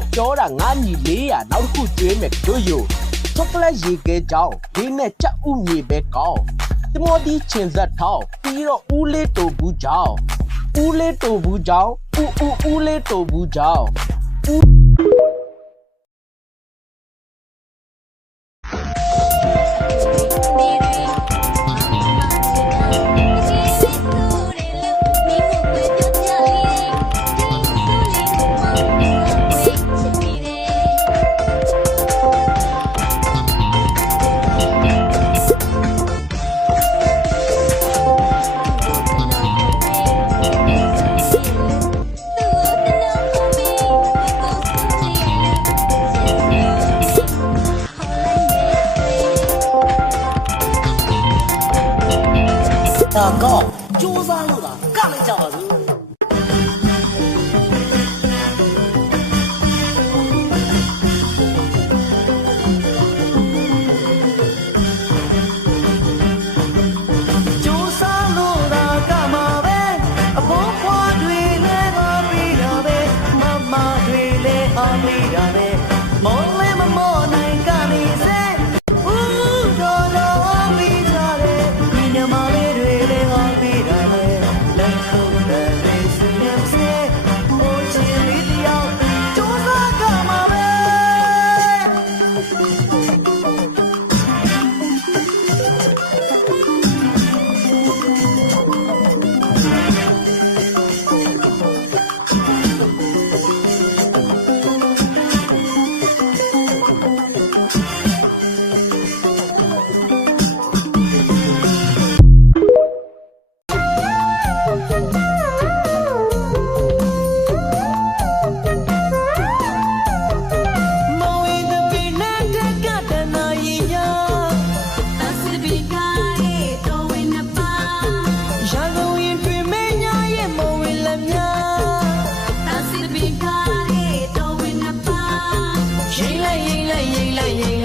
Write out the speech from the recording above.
လို့ပြောတာငါညီလေးရနောက်တစ်ခုကျွေးမယ်တို့ယိုချောကလက်ရေခဲကြောင်းဒီနဲ့ချက်ဥမြေပဲကောင်းတမောဒီချင်ဇက်ထောင်းပြီးတော့ဦးလေးတူဘူးကြောင်းဦးလေးတူဘူးကြောင်းဦးဦးဦးလေးတူဘူးကြောင်း ဒါကောက်စူးစမ်းလို့သာကလိုက်ကြပါစို့ 来来来来。